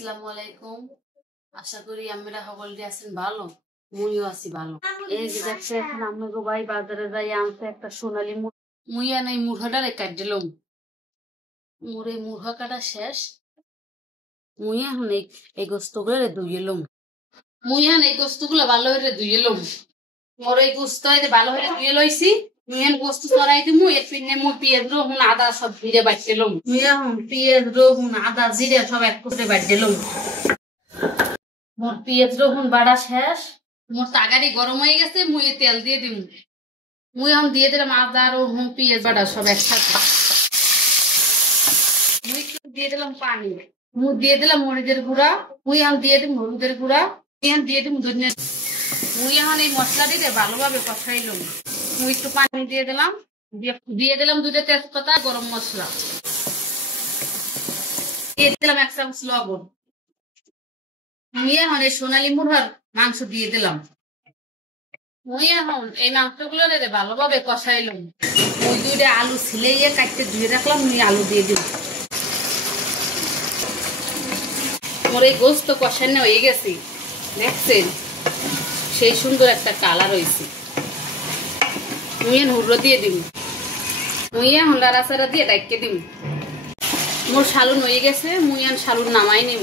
আসসালামু আলাইকুম। আশা করি আমরা সকলে আছেন ভালো। মুইও আছি ভালো। এই যে দেখছে এখন আমাকে ভাই বাজারে যাই আনছে একটা সোনালী মুইয়া নাই মুরহাটারে কাট দিলাম। মুড়ে মুরহা কাটা শেষ। মুইয়া এখন এই গোস্তগুলো ধুইলাম। মুইয়া এই গোস্তগুলো ভালো করে ধুইলাম। মোর এই গোস্ত ভালো করে ধুয়ে লইছি। মুইয়ান গোস্ত চড়াই দিমু এর পিনে মু পেঁয়াজ রসুন আদা সব ভিড়ে বাটছিলাম। মুইয়া পেঁয়াজ রসুন আদা জিরে সব এক করে বাটছিলাম। মোর পেঁয়াজ রসুন বাড়া শেষ। মোর তরকারি গরম হয়ে গেছে মুই তেল দিয়ে দিম। মুই এখন দিয়ে দিলাম আদা রসুন পেঁয়াজ বাটা সব একসাথে। মুই দিয়ে দিলাম পানি। মুই দিয়ে দিলাম মরিচের গুঁড়া। মুই এখন দিয়ে দিম হলুদের গুঁড়া। এখন দিয়ে দিম ধনিয়া। মুই এখন এই মশলা দিয়ে ভালোভাবে কষাইলাম। মুই একটু পানি দিয়ে দিলাম। দিয়ে দিলাম দুটো তেজপাতা গরম মশলা। দিয়ে দিলাম 1 চামচ লবণ। মুই এখন এই সোনালী মুরহার মাংস দিয়ে দিলাম। মুই এখন এই মাংসগুলো ভালোভাবে কষাইলাম। মুই 2টা আলু ছিলাইয়ে কাটতে ধুয়ে রাখলাম। মুই আলু দিয়ে দিলাম। মোর এই গোস্ত কষানো হয়ে গেছে দেখছেন সেই সুন্দর একটা কালার হয়েছে। মুই হুড়ো দিয়ে দিব। মুই এখন লাড়াচাড়া দিয়ে ডাইকে দিব। মোর শালুন হয়ে গেছে মুই শালুন নামাই নিম।